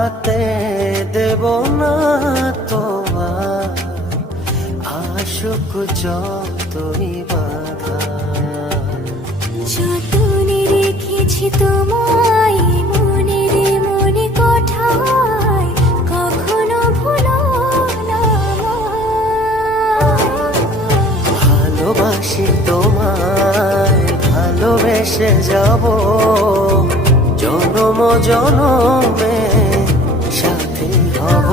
হাতে দেব না তোমার আশুক যতই বাধা। যতনে রেখেছি তোমায় মনের মনে কোঠায়, কখনো ভুলো না আমায়। ভালোবাসি তোমায়, ভালোবেসে যাব জনম জনমে সাথী হব।